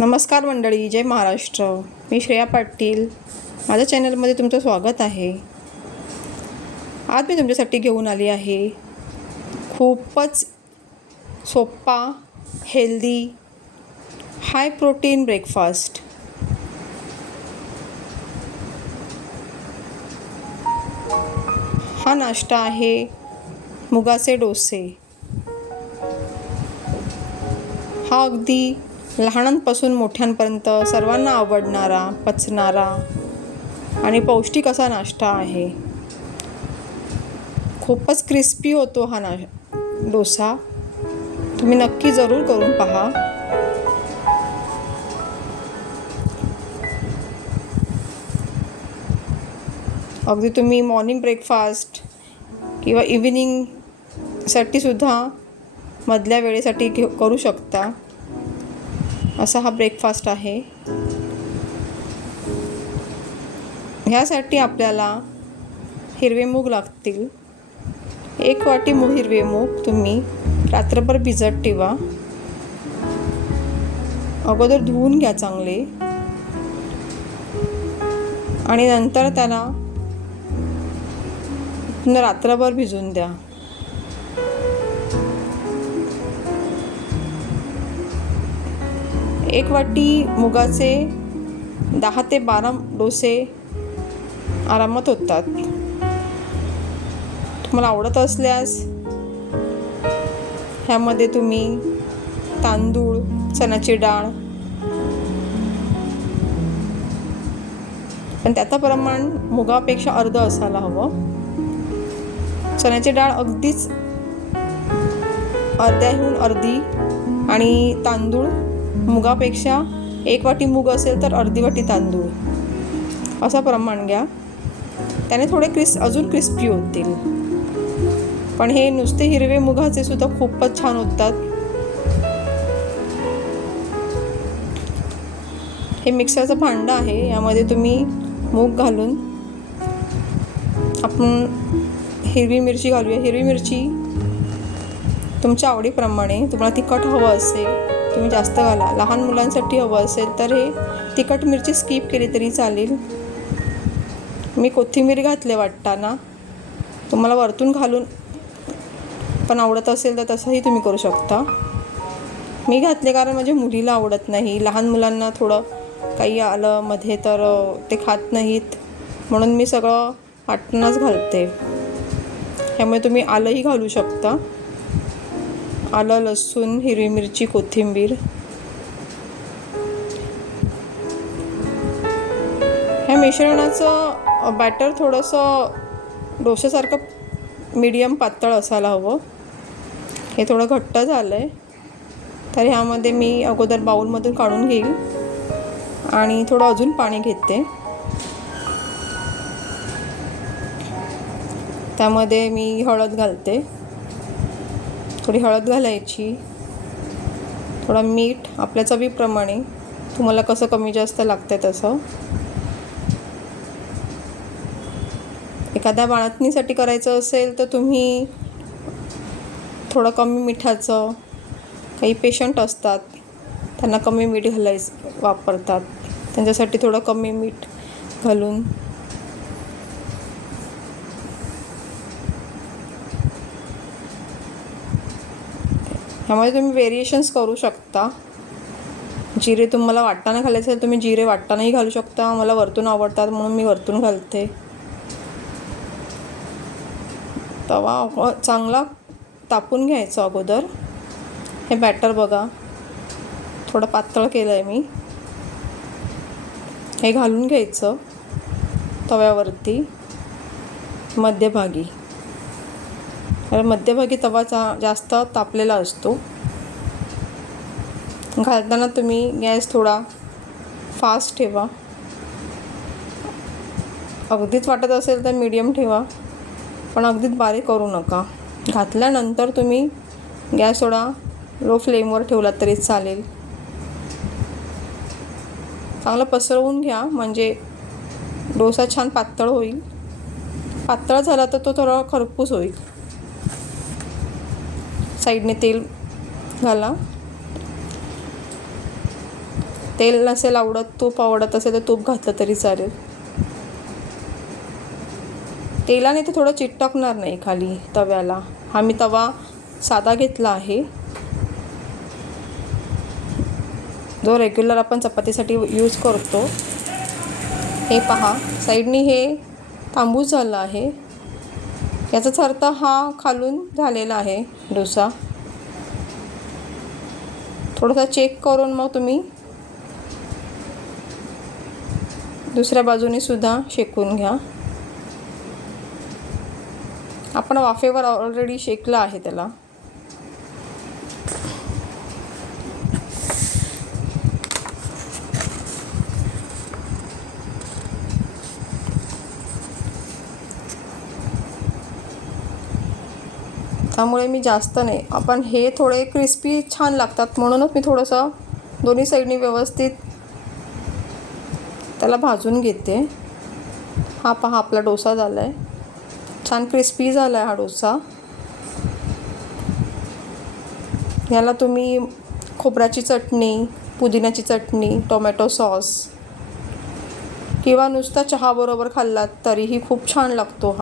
नमस्कार मंडळी, जय महाराष्ट्र. मी श्रेया पाटील. माझ्या चॅनलमध्ये तुमचं स्वागत आहे. आज मी तुमच्यासाठी घेऊन आली आहे खूपच सोपा, हेल्दी, हाय प्रोटीन ब्रेकफास्ट. हा नाश्ता आहे मुगाचे डोसे. हा अगदी लहानांपासून मोठ्यांपर्यंत सर्वांना आवडणारा, पचणारा आणि पौष्टिक असा नाश्ता आहे. खूपच क्रिस्पी होतो हा डोसा. तुम्ही नक्की जरूर करून पहा. अगदी तुम्ही मॉर्निंग ब्रेकफास्ट किंवा इव्हिनिंगसाठी सुद्धा मधल्या वेळेसाठी करू शकता. असा हा ब्रेकफास्ट आहे. ह्यासाठी आपल्याला हिरवे मूग लागतील. 1 वाटी हिरवे मूग तुम्ही रात्रभर भिजत ठेवा. अगोदर धुवून घ्या चांगले आणि नंतर त्याला रात्रभर भिजून द्या. एक वाटी मुगाचे 10 ते 12 डोसे आरामात होतात. तुम्हाला आवडत असल्यास ह्यामध्ये तुम्ही तांदूळ, चण्याची डाळ, पण त्याचं प्रमाण मुगापेक्षा अर्ध असायला हवं. चण्याची डाळ अगदीच अर्ध्याहून अर्धी आणि तांदूळ मुगापेक्षा 1 वाटी मूग असेल तर अर्धी वाटी तांदूळ असं प्रमाण घ्या. त्याने थोडे अजून क्रिस्पी होतील. पण हे नुसते हिरवे मुगाचे सुद्धा खूपच छान होतात. हे मिक्सरचं भांडं आहे. यामध्ये तुम्ही मूग घालून आपण हिरवी मिरची घालूया. हिरवी मिरची तुमच्या आवडीप्रमाणे. तुम्हाला तिखट हवं असेल तुम्ही जास्त घाला. लहान मुलांसाठी हवं असेल तर हे तिखट मिरची स्किप केली तरी चालेल. मी कोथिंबीर घातले वाटताना. तुम्हाला वरतून घालून पण आवडत असेल तर तसंही तुम्ही करू शकता. मी घातले कारण माझ्या मुलीला आवडत नाही. लहान मुलांना थोडं काही आलं मध्ये तर ते खात नाहीत, म्हणून मी सगळं वाटणंच घालते. त्यामुळे तुम्ही आलंही घालू शकता. आलं, लसूण, हिरवी मिरची, कोथिंबीर. ह्या मिश्रणाचं बॅटर थोडंसं डोश्यासारखं मीडियम पातळ असायला हवं. हे थोडं घट्ट झालं आहे तर ह्यामध्ये मी अगोदर बाऊलमधून काढून घेईल आणि थोडं अजून पाणी घेते. त्यामध्ये मी हळद घालते. थोडी हळद घालायची, थोडं मीठ आपल्या चवीप्रमाणे. तुम्हाला कसं कमी जास्त लागतं तसं. एखाद्या बाळंतणीसाठी करायचं असेल तर तुम्ही थोडं कमी मिठाचं, काही पेशंट असतात त्यांना कमी मीठ वापरतात, त्यांच्यासाठी थोडं कमी मीठ घालून ह्यामध्ये तुम्ही व्हेरिएशन्स करू शकता. जिरे तुम्हाला वाटताना घालायचं असेल तुम्ही जिरे वाटतानाही घालू शकता. मला वरतून आवडतात म्हणून मी वरतून घालते. तवा चांगला तापून घ्यायचा अगोदर. हे बॅटर बघा थोडं पातळ केलं आहे मी. हे घालून घ्यायचं तव्यावरती मध्यभागी. मध्यभागी तवा जास्त तापलेला असतो. घालताना तुम्ही गॅस थोडा फास्ट ठेवा. अगदीच वाटत असेल तर मीडियम ठेवा, पण अगदीच बारीक करू नका. घातल्यानंतर तुम्ही गॅस थोडा लो फ्लेमवर ठेवला तरी चालेल. चांगलं पसरवून घ्या म्हणजे डोसा छान पातळ होईल. पातळ झाला तर तो थोडा खरपूस होईल. साईडने तेल घाला. तेल नसेल आवडत, तूप आवडत असेल तर तूप घातलं तरी चालेल. तेलाने ते थोडं चिटकणार नाही खाली तव्याला. हा मी तवा साधा घेतला आहे, जो रेग्युलर आपण चपातीसाठी यूज करतो. हे पहा, साईडनी हे तांबूस झालं आहे. याचाच अर्थ हा खालून झालेला आहे डोसा. थोडासा चेक करून मग तुम्ही दुसऱ्या बाजूने सुद्धा शेकून घ्या. आपण वाफेवर ऑलरेडी शेकलं आहे त्याला. त्यामुळे मी जास्त नाही, आपण हे थोडे क्रिस्पी छान लागतात म्हणूनच मी थोडंसं दोन्ही साईडनी व्यवस्थित त्याला भाजून घेते. हा पहा, आपला डोसा झाला आहे, छान क्रिस्पी झाला आहे हा डोसा. याला तुम्ही खोबऱ्याची चटणी, पुदिन्याची चटणी, टोमॅटो सॉस किंवा नुसता चहाबरोबर खाल्लात तरीही खूप छान लागतो.